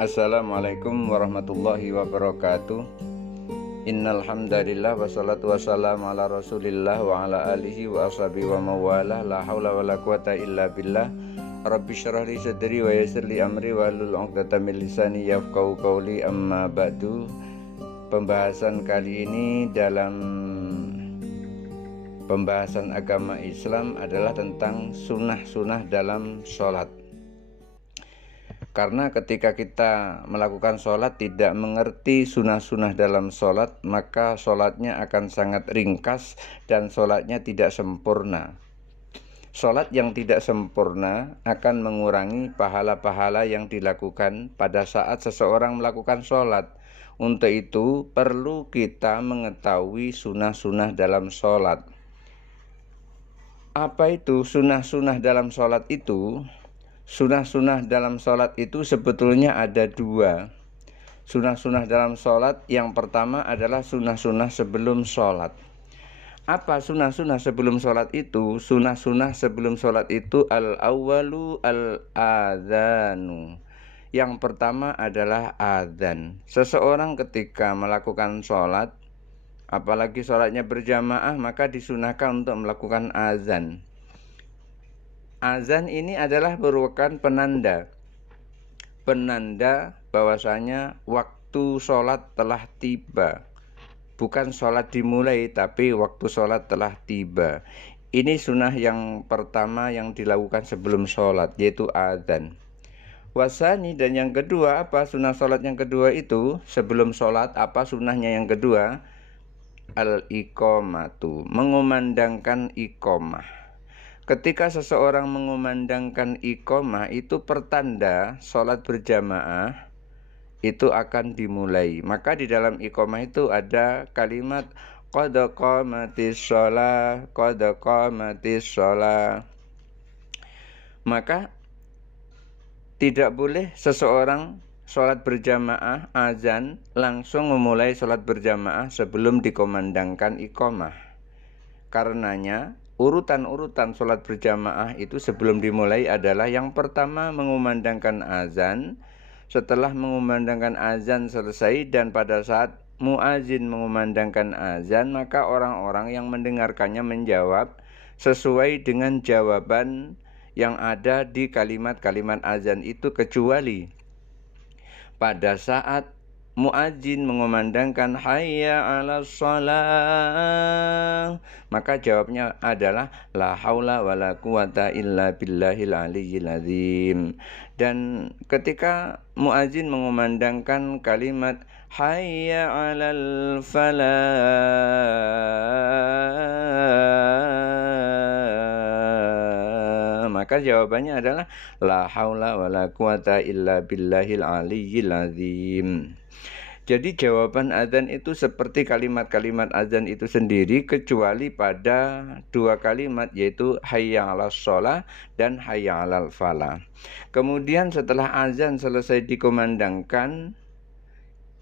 Assalamualaikum warahmatullahi wabarakatuh. Innal hamdalillah wassalatu wassalamu ala Rasulillah wa ala alihi wa ashabihi wa mawalah. La haula wala quwata illa billah. Rabbi syrah li sadri wa yassir li amri wa hlul 'uqdatam min lisani yafqahu qawli. Amma ba'du. Pembahasan kali ini dalam pembahasan agama Islam adalah tentang sunnah-sunnah dalam sholat. Karena ketika kita melakukan sholat tidak mengerti sunnah-sunnah dalam sholat, maka sholatnya akan sangat ringkas dan sholatnya tidak sempurna. Sholat yang tidak sempurna akan mengurangi pahala-pahala yang dilakukan pada saat seseorang melakukan sholat. Untuk itu perlu kita mengetahui sunnah-sunnah dalam sholat. Apa itu sunnah-sunnah dalam sholat itu? Sunnah-sunnah dalam sholat itu sebetulnya ada dua. Sunnah-sunnah dalam sholat yang pertama adalah sunnah-sunnah sebelum sholat. Apa sunnah-sunnah sebelum sholat itu? Sunnah-sunnah sebelum sholat itu al-awwalu al-adhanu. Yang pertama adalah adzan. Seseorang ketika melakukan sholat, apalagi sholatnya berjamaah, maka disunahkan untuk melakukan azan. Azan ini adalah merupakan penanda bahwasanya waktu sholat telah tiba. Bukan sholat dimulai, tapi waktu sholat telah tiba. Ini sunnah yang pertama yang dilakukan sebelum sholat, yaitu azan. Wasani, dan yang kedua, apa sunnah sholat yang kedua itu? Sebelum sholat, apa sunnahnya yang kedua? Al-iqamatu, mengumandangkan iqamah. Ketika seseorang mengumandangkan iqamah, itu pertanda sholat berjamaah itu akan dimulai. Maka di dalam iqamah itu ada kalimat qad qamatis shalah, qad qamatis shalah. Maka tidak boleh seseorang sholat berjamaah azan langsung memulai sholat berjamaah sebelum dikumandangkan iqamah. Karenanya urutan-urutan sholat berjamaah itu sebelum dimulai adalah yang pertama mengumandangkan azan. Setelah mengumandangkan azan selesai dan pada saat muazin mengumandangkan azan, maka orang-orang yang mendengarkannya menjawab sesuai dengan jawaban yang ada di kalimat-kalimat azan itu, kecuali pada saat muadzin mengumandangkan hayya 'alas shalah, maka jawabnya adalah la haula wala quwata illa billahil aliyyil azim. Dan ketika muadzin mengumandangkan kalimat hayya 'alal falah, maka jawabannya adalah la haula wala quwata illa billahil aliyyil azim. Jadi jawaban azan itu seperti kalimat-kalimat azan itu sendiri, kecuali pada dua kalimat, yaitu hayya 'alas shalah dan hayya 'alal falah. Kemudian setelah azan selesai dikumandangkan,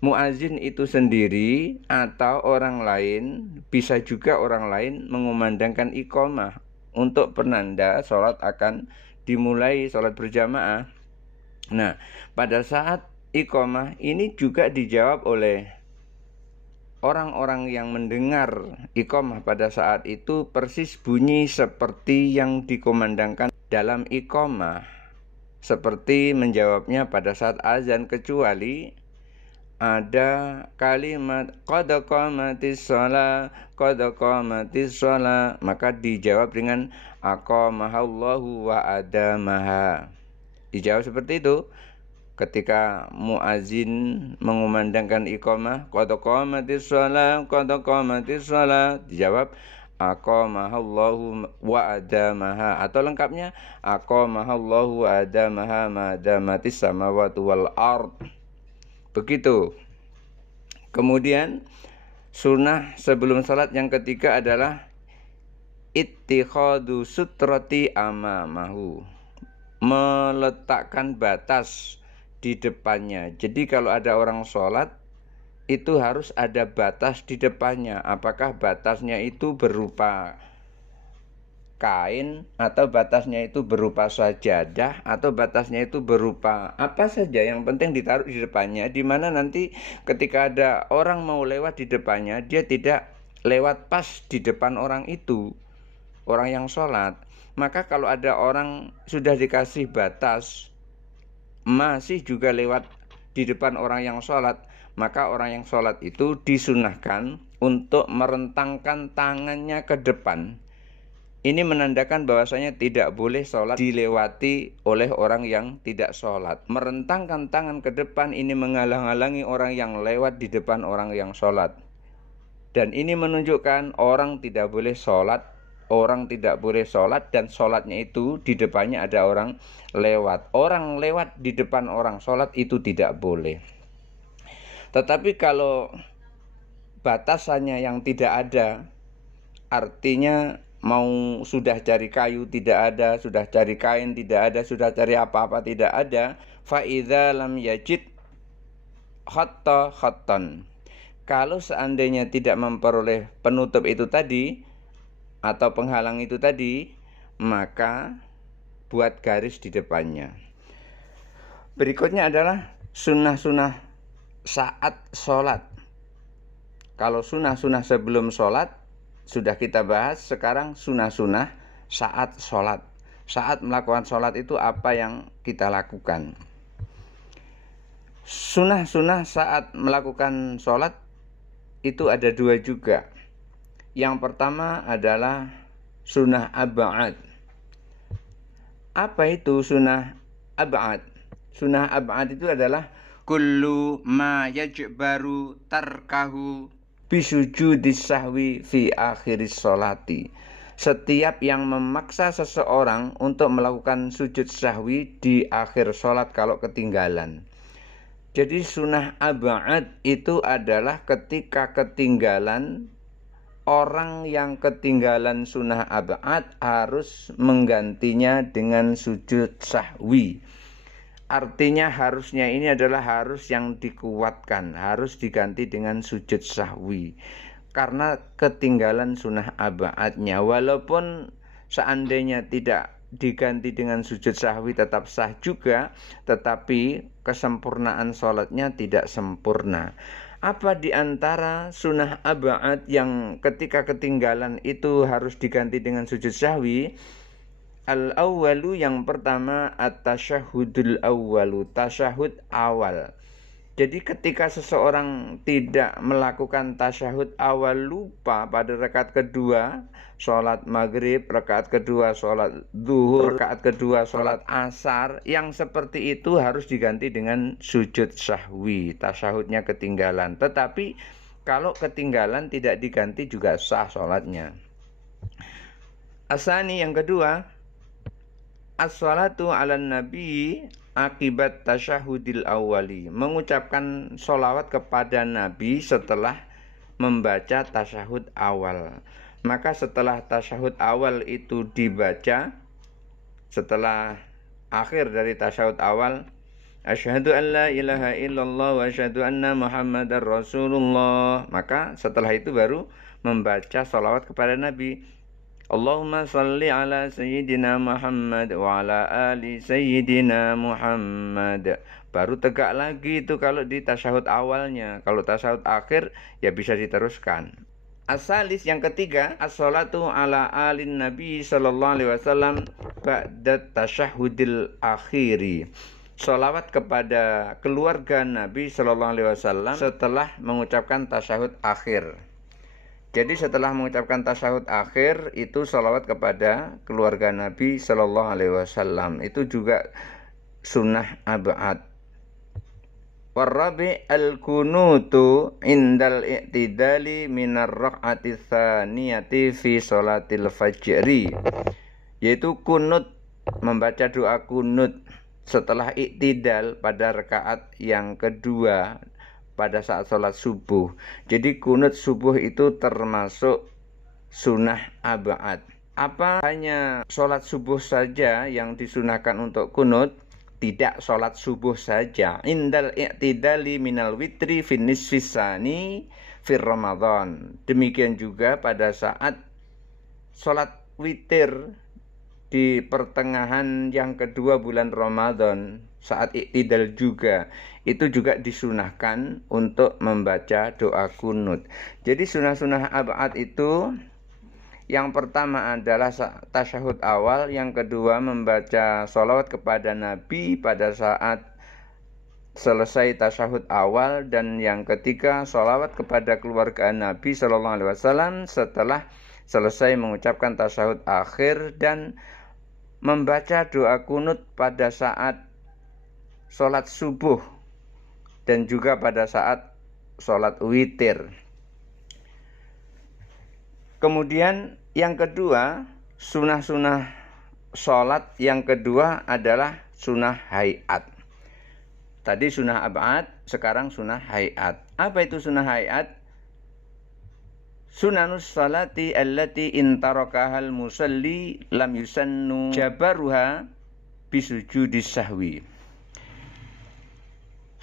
muazin itu sendiri atau orang lain, bisa juga orang lain mengumandangkan iqamah untuk penanda sholat akan dimulai, sholat berjamaah. Nah, pada saat iqamah ini juga dijawab oleh orang-orang yang mendengar iqamah pada saat itu persis bunyi seperti yang dikumandangkan dalam iqamah, seperti menjawabnya pada saat azan, kecuali ada kalimat qad qamatis shalah, qad qamatis shalah, maka dijawab dengan aqamahallahu wa adamaha. Dijawab seperti itu. Ketika muazin mengumandangkan iqamah qad qamatis shalah, qad qamatis shalah, dijawab aqamahallahu wa adamaha, atau lengkapnya aqamahallahu wa adamaha madamatis samawati wal ard. Begitu. Kemudian sunnah sebelum salat yang ketiga adalah ittikhadu sutrati amamahu, meletakkan batas di depannya. Jadi kalau ada orang sholat, itu harus ada batas di depannya. Apakah batasnya itu berupa kain, atau batasnya itu berupa sajadah, atau batasnya itu berupa apa saja, yang penting ditaruh di depannya, di mana nanti ketika ada orang mau lewat di depannya, dia tidak lewat pas di depan orang itu, orang yang sholat. Maka kalau ada orang sudah dikasih batas masih juga lewat di depan orang yang sholat, maka orang yang sholat itu disunahkan untuk merentangkan tangannya ke depan. Ini menandakan bahwasanya tidak boleh sholat dilewati oleh orang yang tidak sholat. Merentangkan tangan ke depan ini menghalang-halangi orang yang lewat di depan orang yang sholat. Dan ini menunjukkan orang tidak boleh sholat, dan sholatnya itu di depannya ada orang lewat. Orang lewat di depan orang sholat itu tidak boleh. Tetapi kalau batasannya yang tidak ada, artinya mau sudah cari kayu tidak ada, sudah cari kain tidak ada, sudah cari apa-apa tidak ada, fa idza lam yajid khattan. Kalau seandainya tidak memperoleh penutup itu tadi atau penghalang itu tadi, maka buat garis di depannya. Berikutnya adalah sunnah-sunnah saat sholat. Kalau sunnah-sunnah sebelum sholat sudah kita bahas, sekarang sunnah-sunnah saat sholat. Saat melakukan sholat itu apa yang kita lakukan? Sunnah-sunnah saat melakukan sholat itu ada dua juga. Yang pertama adalah sunnah ab'ad. Apa itu sunnah ab'ad? Sunnah ab'ad itu adalah kullu ma yajbaru tarkahu bisujudis sahwi fi akhiris sholati. Setiap yang memaksa seseorang untuk melakukan sujud sahwi di akhir sholat kalau ketinggalan. Jadi sunnah ab'ad itu adalah ketika ketinggalan, orang yang ketinggalan sunnah ab'ad harus menggantinya dengan sujud sahwi. Artinya harusnya ini adalah harus yang dikuatkan, harus diganti dengan sujud sahwi. Karena ketinggalan sunnah ab'adnya. Walaupun seandainya tidak diganti dengan sujud sahwi tetap sah juga, tetapi kesempurnaan sholatnya tidak sempurna. Apa di antara sunnah ab'ad yang ketika ketinggalan itu harus diganti dengan sujud sahwi? Al-awwalu, yang pertama at-tasyahudul awwalu, tasyahud awal. Jadi ketika seseorang tidak melakukan tasyahud awal, lupa pada rakaat kedua sholat maghrib, rakaat kedua sholat zuhur, rakaat kedua sholat asar, yang seperti itu harus diganti dengan sujud sahwi. Tasyahudnya ketinggalan, tetapi kalau ketinggalan tidak diganti juga sah sholatnya. Asani, yang kedua, as-salatu ala nabi akibat tasyahudil awali, mengucapkan sholawat kepada Nabi setelah membaca tasyahud awal. Maka setelah tasyahud awal itu dibaca, setelah akhir dari tasyahud awal, asyhadu an la ilaha illallah wa asyhadu anna muhammadar rasulullah, maka setelah itu baru membaca sholawat kepada Nabi. Allahumma salli ala sayyidina Muhammad wa ala ali sayyidina Muhammad. Baru tegak lagi itu kalau di tasyahud awalnya. Kalau tasyahud akhir ya bisa diteruskan. Asalis, yang ketiga, as-salatu ala alin nabi sallallahu alaihi wasallam ba'da tasyahudil akhiri. Sholawat kepada keluarga Nabi sallallahu alaihi wasallam setelah mengucapkan tasyahud akhir. Jadi setelah mengucapkan tasyahud akhir itu sholawat kepada keluarga Nabi Sallallahu Alaihi Wasallam. Itu juga sunnah ab'ad. Warrabi al-kunutu indal i'tidali minar rak'ati tsaniyati fi sholatil fajri. Yaitu kunut, membaca doa kunut setelah i'tidal pada rakaat yang kedua pada saat sholat subuh. Jadi kunut subuh itu termasuk sunnah ab'ad. Apa hanya sholat subuh saja yang disunahkan untuk kunut? Tidak sholat subuh saja. Indal i'tidali minal witri fin nisfisani fir Ramadan. Demikian juga pada saat sholat witir di pertengahan yang kedua bulan Ramadan, saat iktidal juga, itu juga disunahkan untuk membaca doa kunut. Jadi sunah-sunah ab'ad itu yang pertama adalah tasyahud awal, yang kedua membaca sholawat kepada Nabi pada saat selesai tasyahud awal, dan yang ketiga sholawat kepada keluarga Nabi SAW setelah selesai mengucapkan tasyahud akhir, dan membaca doa kunut pada saat sholat subuh dan juga pada saat sholat witir. Kemudian yang kedua, sunah-sunah sholat yang kedua adalah sunah hayat. Tadi sunah ab'ad, sekarang sunah hayat. Apa itu sunah hayat? Sunanus salati allati intarakahal musalli lam yusannu jabaruha bisujudis sahwi.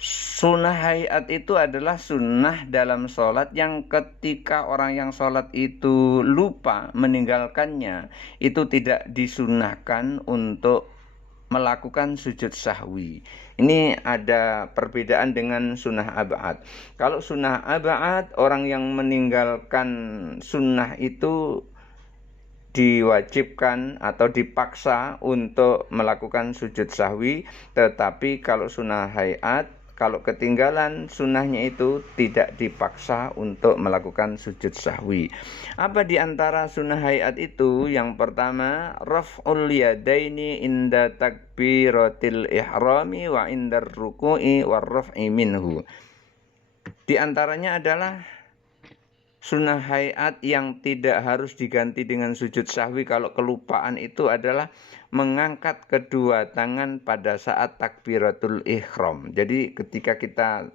Sunnah hayat itu adalah sunnah dalam sholat yang ketika orang yang sholat itu lupa meninggalkannya, itu tidak disunnahkan untuk melakukan sujud sahwi. Ini ada perbedaan dengan sunnah ab'ad. Kalau sunnah ab'ad, orang yang meninggalkan sunnah itu diwajibkan atau dipaksa untuk melakukan sujud sahwi. Tetapi kalau sunnah hayat, kalau ketinggalan sunnahnya itu tidak dipaksa untuk melakukan sujud sahwi. Apa di antara sunnah hayat itu? Yang pertama, raf'ul yadaini inda takbiratil ihrami wa indar ruku'i war raf'i minhu. Di antaranya adalah sunnah hayat yang tidak harus diganti dengan sujud sahwi kalau kelupaan, itu adalah mengangkat kedua tangan pada saat takbiratul ihram. Jadi ketika kita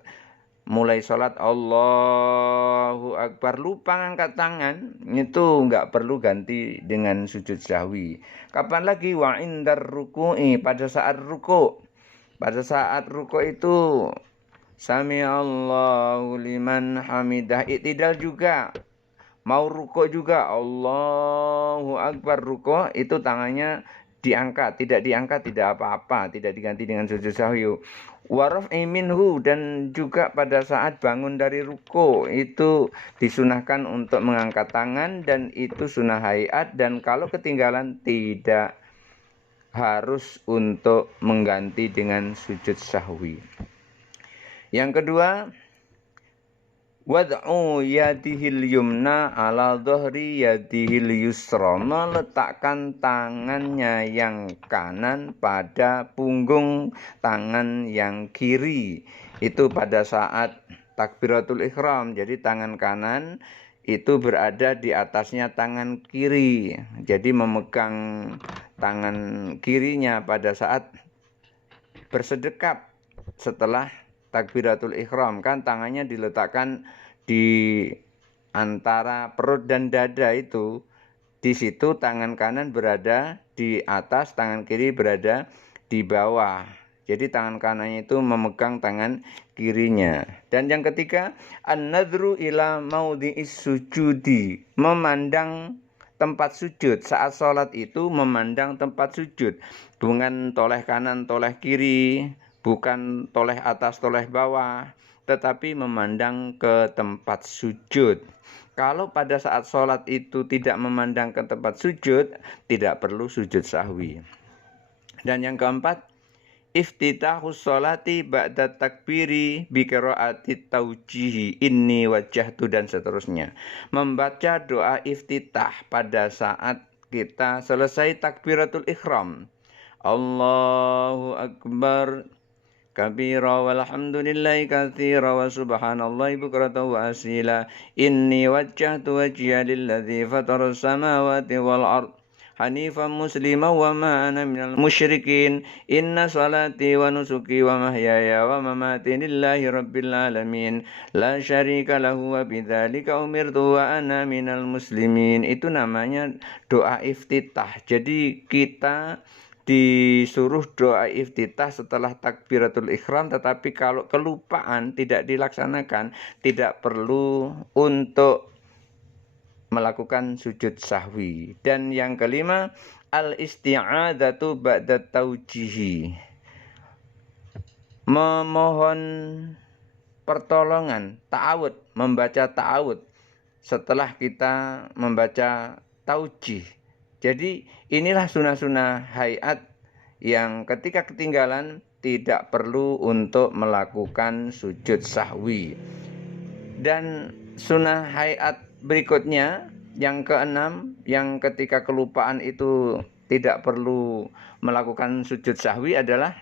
mulai sholat Allahu Akbar lupa ngangkat tangan, itu nggak perlu ganti dengan sujud sahwi. Kapan lagi? Wa indar ruku'i, pada saat ruku'. Pada saat ruku' itu Sami Allahu liman hamidah, iktidal juga. Mau ruku' juga Allahu Akbar, ruku' itu tangannya diangkat, tidak diangkat tidak apa-apa, tidak diganti dengan sujud sahwi. Waraf'i minhu, dan juga pada saat bangun dari ruku' itu disunahkan untuk mengangkat tangan, dan itu sunnah hayat, dan kalau ketinggalan tidak harus untuk mengganti dengan sujud sahwi. Yang kedua, wad'u yadihil yumna ala dhahri yadihil yusra, meletakkan tangannya yang kanan pada punggung tangan yang kiri. Itu pada saat takbiratul ihram. Jadi tangan kanan itu berada di atasnya tangan kiri. Jadi memegang tangan kirinya pada saat bersedekap setelah takbiratul ihram, kan tangannya diletakkan di antara perut dan dada itu. Di situ tangan kanan berada di atas, tangan kiri berada di bawah. Jadi tangan kanannya itu memegang tangan kirinya. Dan yang ketiga, an-nadhru ila maudhi'is sujudi, memandang tempat sujud. Saat sholat itu memandang tempat sujud, bukan toleh kanan toleh kiri, bukan toleh atas toleh bawah, tetapi memandang ke tempat sujud. Kalau pada saat sholat itu tidak memandang ke tempat sujud, tidak perlu sujud sahwi. Dan yang keempat, iftitahus sholati ba'da takbiri biqiraati taujihi inni wajjahtu, dan seterusnya. Membaca doa iftitah pada saat kita selesai takbiratul ihram. Allahu Akbar kabira walhamdulillahi katsira wa subhanallahi bukratan wa asila inni wajjahtu wajhiya lilladzi fatara samawati wal ard hanifan musliman wa ma ana minal musyrikin inna salati wa nusuki wa mahyaya wa mamati lillahi rabbil alamin la syarika lahu wa bidzalika umirtu wa ana minal muslimin. Itu namanya doa iftitah. Jadi kita disuruh doa iftitah setelah takbiratul ihram, tetapi kalau kelupaan tidak dilaksanakan, tidak perlu untuk melakukan sujud sahwi. Dan yang kelima, al-isti'adzatu ba'da taujihi, memohon pertolongan, ta'awud, membaca ta'awud setelah kita membaca taujih. Jadi inilah sunah-sunah hayat yang ketika ketinggalan tidak perlu untuk melakukan sujud sahwi. Dan sunnah hayat berikutnya yang keenam, yang ketika kelupaan itu tidak perlu melakukan sujud sahwi adalah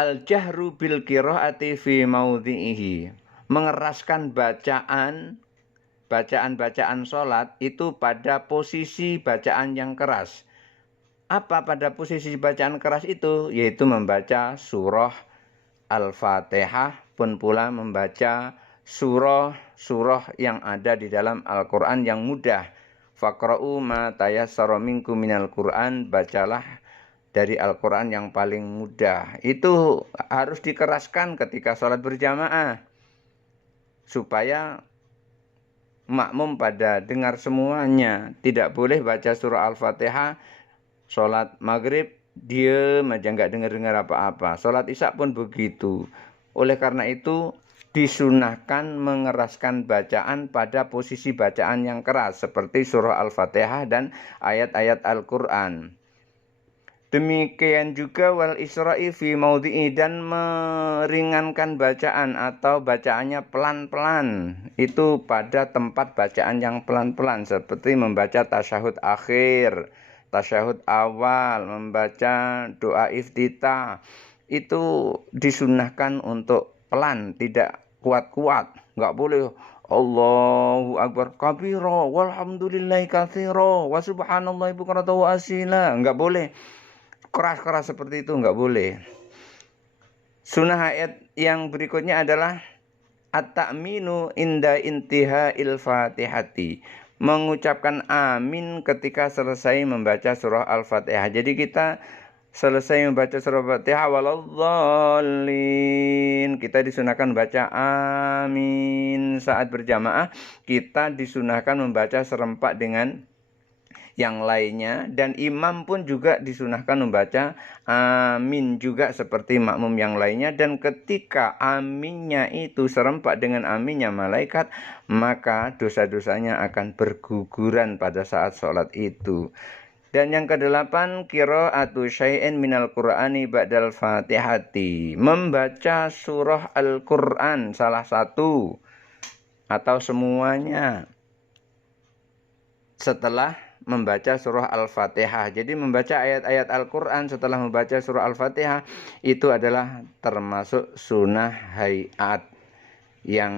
al-jahru bil qiraati fi maudhi'ihi, mengeraskan bacaan sholat itu pada posisi bacaan yang keras. Apa pada posisi bacaan keras itu? Yaitu membaca surah Al-Fatihah, pun pula membaca surah-surah yang ada di dalam Al-Quran yang mudah. Faqra'u ma tayassara minkum minal Quran, bacalah dari Al-Quran yang paling mudah. Itu harus dikeraskan ketika sholat berjamaah, supaya makmum pada dengar semuanya. Tidak boleh baca surah Al-Fatihah sholat maghrib diem aja nggak dengar apa-apa. Sholat isya pun begitu. Oleh karena itu disunahkan mengeraskan bacaan pada posisi bacaan yang keras seperti surah Al-Fatihah dan ayat-ayat Al-Quran. Demikian juga wal isra'i fi maudhi'i, dan meringankan bacaan atau bacaannya pelan-pelan itu pada tempat bacaan yang pelan-pelan, seperti membaca tasyahud akhir, tasyahud awal, membaca doa iftitah. Itu disunahkan untuk pelan, tidak kuat-kuat. Enggak boleh Allahu Akbar kabira walhamdulillahi katsira wa subhanallahi bukratan wa asila. Enggak boleh keras-keras seperti itu, enggak boleh. Sunnah ayat yang berikutnya adalah at-ta'minu inda intiha'il fatihati, mengucapkan amin ketika selesai membaca surah Al-Fatihah. Jadi kita selesai membaca surah Al-Fatihah waladhdallin, kita disunahkan membaca amin. Saat berjamaah kita disunahkan membaca serempak dengan yang lainnya, dan imam pun juga disunahkan membaca amin juga seperti makmum yang lainnya. Dan ketika aminnya itu serempak dengan aminnya malaikat, maka dosa-dosanya akan berguguran pada saat sholat itu. Dan yang kedelapan, qiraatu syai'in minal qur'ani ba'dal fatihati, membaca surah Al-Quran salah satu atau semuanya setelah membaca surah Al-Fatihah. Jadi membaca ayat-ayat Al-Quran setelah membaca surah Al-Fatihah itu adalah termasuk sunnah hayat yang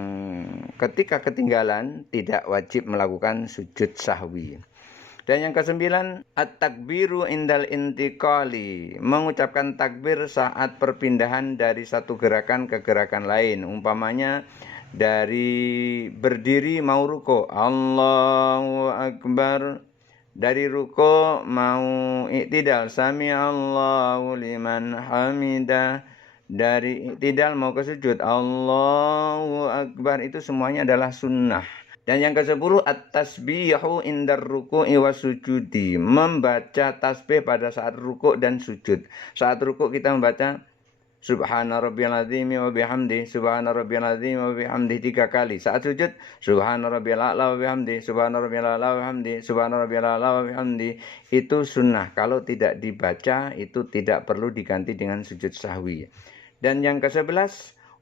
ketika ketinggalan tidak wajib melakukan sujud sahwi. Dan yang kesembilan, at-takbiru indal intiqali, mengucapkan takbir saat perpindahan dari satu gerakan ke gerakan lain. Umpamanya dari berdiri mau ruko, Allahu Akbar. Dari ruko mau iktidal, sami Allahu liman hamidah. Dari iktidal mau ke sujud, Allahu Akbar. Itu semuanya adalah sunnah. Dan yang ke-10, at-tasbihu indar ruku'i wasujudi, membaca tasbih pada saat ruku' dan sujud. Saat ruku' kita membaca Subhana rabbiyal azim wa bihamdi, subhana rabbiyal azim wa bihamdi 3 kali. Saat sujud, subhana rabbiyal a'la wa bihamdi, subhana rabbiyal a'la wa bihamdi, subhana rabbiyal a'la wa bihamdi. Itu sunnah. Kalau tidak dibaca itu tidak perlu diganti dengan sujud sahwi. Dan yang ke-11,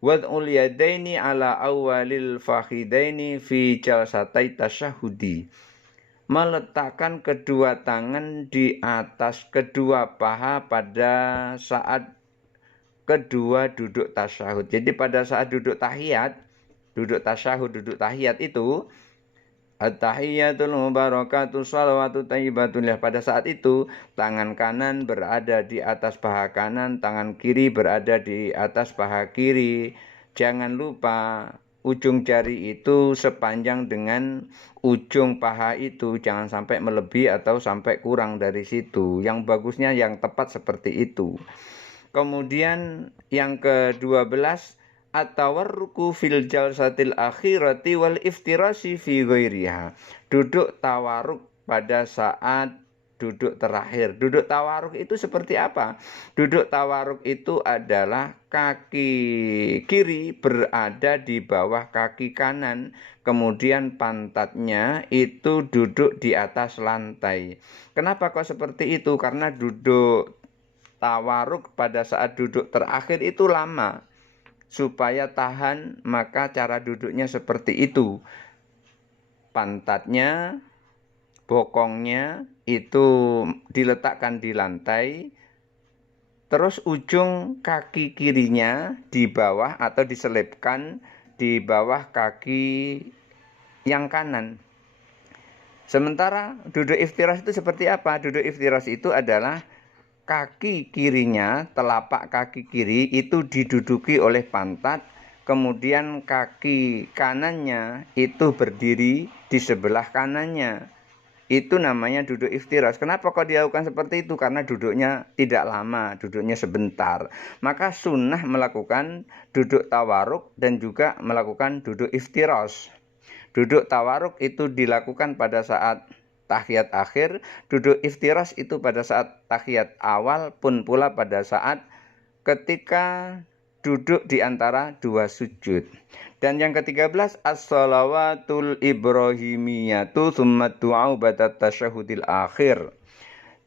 wad'ul yadaini ala awwalil fakhidaini fi jalsatai tasyahudi, meletakkan kedua tangan di atas kedua paha pada saat kedua duduk tasyahud. Jadi pada saat duduk tahiyat, duduk tasyahud, duduk tahiyat itu at-tahiyyatul mubarakatuh shalawatu thayyibatullah. Pada saat itu tangan kanan berada di atas paha kanan, tangan kiri berada di atas paha kiri. Jangan lupa ujung jari itu sepanjang dengan ujung paha itu, jangan sampai melebihi atau sampai kurang dari situ. Yang bagusnya yang tepat seperti itu. Kemudian yang ke-12, at-tawarruku fil jalsatil akhirati wal iftirasi fi ghairiha. Duduk tawarruk pada saat duduk terakhir. Duduk tawarruk itu seperti apa? Duduk tawarruk itu adalah kaki kiri berada di bawah kaki kanan, kemudian pantatnya itu duduk di atas lantai. Kenapa kok seperti itu? Karena duduk tawarruk pada saat duduk terakhir itu lama. Supaya tahan, maka cara duduknya seperti itu. Pantatnya, bokongnya itu diletakkan di lantai, terus ujung kaki kirinya di bawah atau diselipkan di bawah kaki yang kanan. Sementara duduk iftirash itu seperti apa? Duduk iftirash itu adalah kaki kirinya, telapak kaki kiri itu diduduki oleh pantat, kemudian kaki kanannya itu berdiri di sebelah kanannya. Itu namanya duduk iftirash. Kenapa kok dilakukan seperti itu? Karena duduknya tidak lama, duduknya sebentar. Maka sunnah melakukan duduk tawarruk dan juga melakukan duduk iftirash. Duduk tawarruk itu dilakukan pada saat tahiyat akhir, duduk iftirash itu pada saat tahiyat awal, pun pula pada saat ketika duduk di antara dua sujud. Dan yang ke-13, as-shalawatul ibrahimiyatu tsumma du'a ba'da tasyahudil akhir.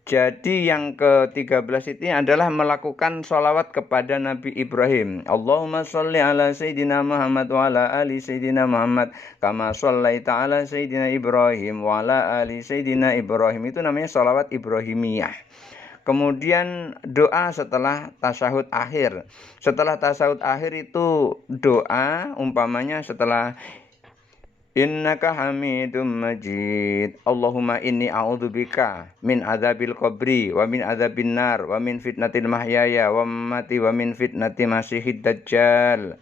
Jadi yang ke-13 ini adalah melakukan sholawat kepada Nabi Ibrahim. Allahumma sholli ala Sayyidina Muhammad wa ala ali Sayyidina Muhammad kama shollaita ala Sayyidina Ibrahim wa ala ali Sayyidina Ibrahim. Itu namanya sholawat Ibrahimiyah. Kemudian doa setelah tasyahud akhir. Setelah tasyahud akhir itu doa, umpamanya setelah Innaka hamidum majid. Allahumma inni a'udzubika min adzabil qabri wa min adzabin nar wa min fitnatil mahyaya wa mamati wa min fitnati masihid dajjal.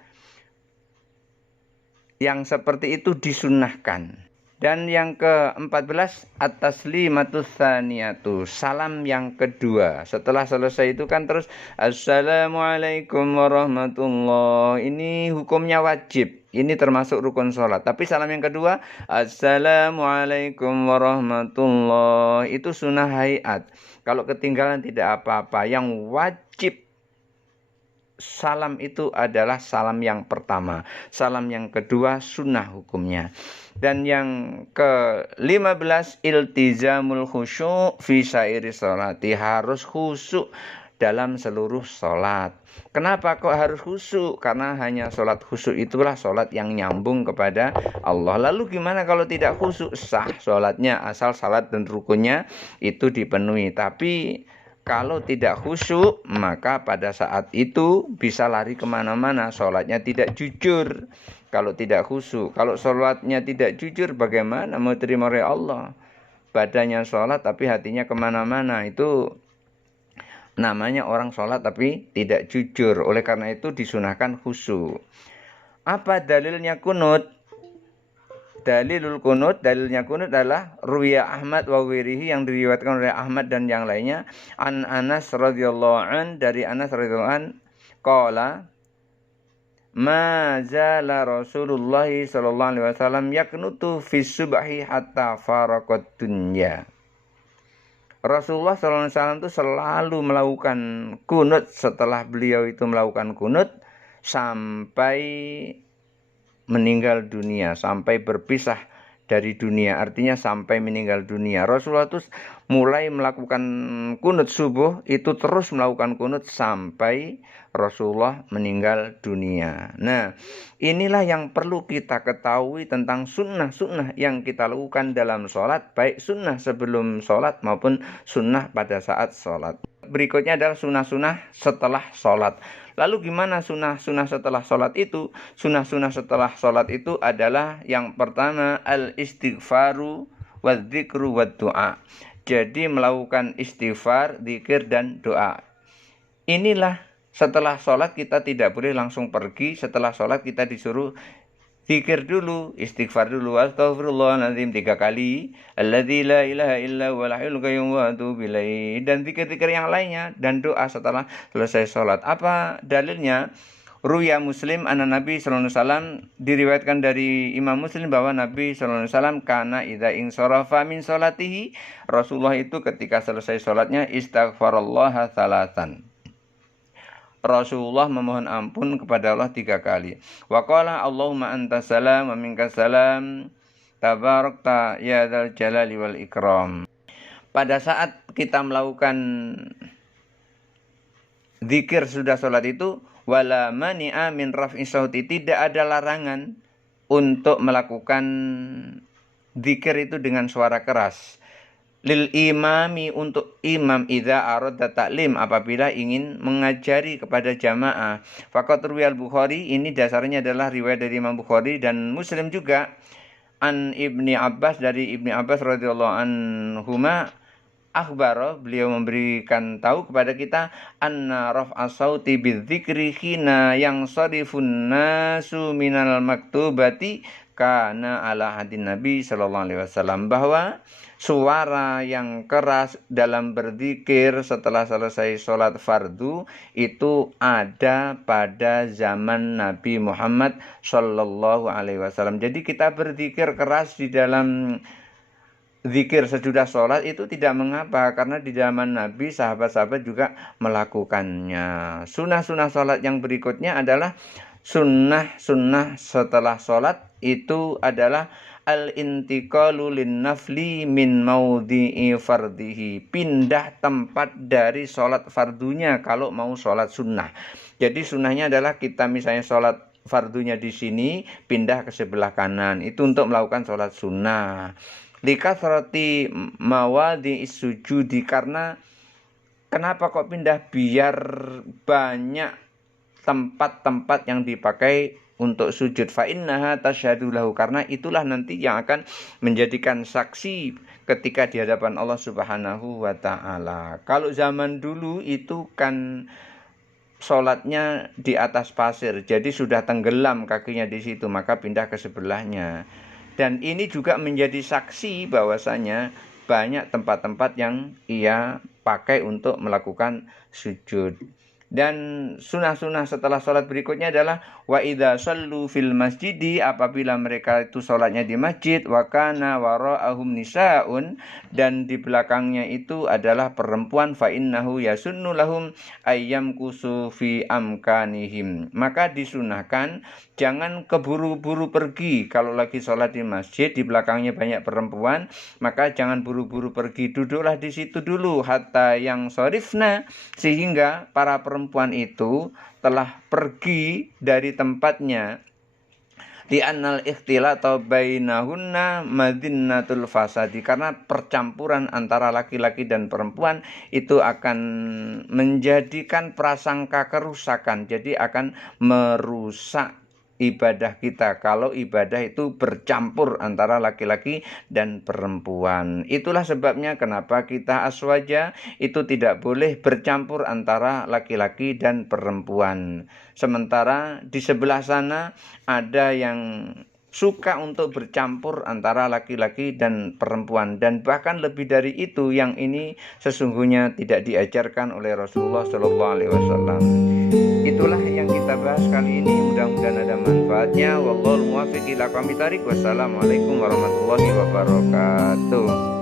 Yang seperti itu disunnahkan. Dan yang ke-14, at-taslimatus tsaniyatu, salam yang kedua. Setelah selesai itu kan terus assalamualaikum warahmatullahi. Ini hukumnya wajib. Ini termasuk rukun sholat. Tapi salam yang kedua, assalamualaikum warahmatullahi, itu sunnah hayat. Kalau ketinggalan tidak apa-apa. Yang wajib salam itu adalah salam yang pertama. Salam yang kedua sunnah hukumnya. Dan yang ke-15, iltizamul khusyuk fi syairi sholati, harus khusyuk dalam seluruh sholat. Kenapa kok harus khusyuk? Karena hanya sholat khusyuk itulah sholat yang nyambung kepada Allah. Lalu gimana kalau tidak khusyuk? Sah sholatnya asal salat dan rukunnya itu dipenuhi. Tapi kalau tidak khusyuk, maka pada saat itu bisa lari kemana-mana. Sholatnya tidak jujur. Kalau tidak khusyuk, kalau sholatnya tidak jujur, bagaimana mau terima oleh Allah? Badannya sholat tapi hatinya kemana-mana. Itu namanya orang sholat tapi tidak jujur. Oleh karena itu disunahkan khusyuk. Apa dalilnya kunut? Dalilul kunut, dalilnya kunut adalah Ruwiya Ahmad wa wirihi, yang diriwayatkan oleh Ahmad dan yang lainnya, an Anas radhiyallahu an, dari Anas radhiyallahu an, qala ma zala Rasulullah sallallahu alaihi wasallam yaknutu fi subhi hatta faraqat dunya. Rasulullah sallallahu alaihi wasallam itu selalu melakukan kunut. Setelah beliau itu melakukan kunut sampai meninggal dunia, sampai berpisah dari dunia, artinya sampai meninggal dunia. Rasulullah itu mulai melakukan kunut subuh, itu terus melakukan kunut sampai Rasulullah meninggal dunia. Nah, inilah yang perlu kita ketahui tentang sunnah-sunnah yang kita lakukan dalam sholat, baik sunnah sebelum sholat maupun sunnah pada saat sholat. Berikutnya adalah sunnah-sunnah setelah sholat. Lalu gimana sunnah-sunnah setelah sholat itu? Sunnah-sunnah setelah sholat itu adalah yang pertama al-istighfaru wa dzikru wa doa. Jadi melakukan istighfar, dzikir dan doa. Inilah setelah sholat kita tidak boleh langsung pergi. Setelah sholat kita disuruh zikir dulu, istighfar dulu, astaghfirullahaladzim 3 kali, alladzi la ilaha illa huwal hayyul qayyum wa atubu ilaihi, dan zikir-zikir yang lainnya, dan doa setelah selesai sholat. Apa dalilnya? Ruya Muslim anna Nabi sallallahu alaihi wasallam, diriwayatkan dari Imam Muslim bahwa Nabi sallallahu alaihi wasallam kana idza insarafa min salatihi, Rasulullah itu ketika selesai salatnya istaghfarallaha salatan. Rasulullah memohon ampun kepada Allah 3 kali. Wa qala Allahumma antas salam wa minkas salam tabarakta ya dzal jalali wal ikram. Pada saat kita melakukan zikir sudah salat itu, wala mani'a min raf'i sauti, tidak ada larangan untuk melakukan zikir itu dengan suara keras. Lil imami, untuk imam, idza arada ta'lim, apabila ingin mengajari kepada jamaah. Faqat ruwiyal Bukhari, ini dasarnya adalah riwayat dari Imam Bukhari dan Muslim juga, an Ibni Abbas, dari Ibni Abbas radhiyallahu anhuma, akhbaro, beliau memberikan tahu kepada kita, anna raf'a sauti bidzikri khina yang sarifun nasu minal maktubati kana ala hadin Nabi sallallahu alaihi wasallam, bahwa suara yang keras dalam berzikir setelah selesai sholat fardu itu ada pada zaman Nabi Muhammad sallallahu alaihi wasallam. Jadi kita berzikir keras di dalam zikir sesudah sholat itu tidak mengapa, karena di zaman Nabi sahabat-sahabat juga melakukannya. Sunnah-sunnah sholat yang berikutnya adalah sunnah setelah sholat itu adalah al-intiqalu lin-nafli min maudhi'i fardihi, pindah tempat dari sholat fardunya kalau mau sholat sunnah. Jadi sunnahnya adalah kita misalnya sholat fardunya di sini, pindah ke sebelah kanan, itu untuk melakukan sholat sunnah. Likathrati mawadhi sujudi, karena kenapa kok pindah? Biar banyak tempat-tempat yang dipakai untuk sujud. Fa innaha tasyhadu lahu, karena itulah nanti yang akan menjadikan saksi ketika di hadapan Allah Subhanahu wa taala. Kalau zaman dulu itu kan sholatnya di atas pasir, jadi sudah tenggelam kakinya di situ, maka pindah ke sebelahnya. Dan ini juga menjadi saksi bahwasanya banyak tempat-tempat yang ia pakai untuk melakukan sujud. Dan sunnah-sunnah setelah sholat berikutnya adalah wa idza shallu fil masjidi, apabila mereka itu sholatnya di masjid, wa kana wara'ahum nisaun, dan di belakangnya itu adalah perempuan, fa innahu yasunnu lahum ayyam kusu fi amkanihim, maka disunahkan jangan keburu-buru pergi. Kalau lagi sholat di masjid di belakangnya banyak perempuan, maka jangan buru-buru pergi, duduklah di situ dulu hatta yang sorifna, sehingga para perempuan itu telah pergi dari tempatnya. Li'annal ikhtilata bainahunna madinnatul fasadi, karena percampuran antara laki-laki dan perempuan itu akan menjadikan prasangka kerusakan, jadi akan merusak ibadah kita kalau ibadah itu bercampur antara laki-laki dan perempuan. Itulah sebabnya kenapa kita aswaja itu tidak boleh bercampur antara laki-laki dan perempuan. Sementara di sebelah sana ada yang suka untuk bercampur antara laki-laki dan perempuan, dan bahkan lebih dari itu, yang ini sesungguhnya tidak diajarkan oleh Rasulullah Shallallahu Alaihi Wasallam. Itulah yang kita bahas kali ini, mudah-mudahan ada manfaatnya. Wallahul muwaffiq ila aqwamit thoriq. Wassalamualaikum warahmatullahi wabarakatuh.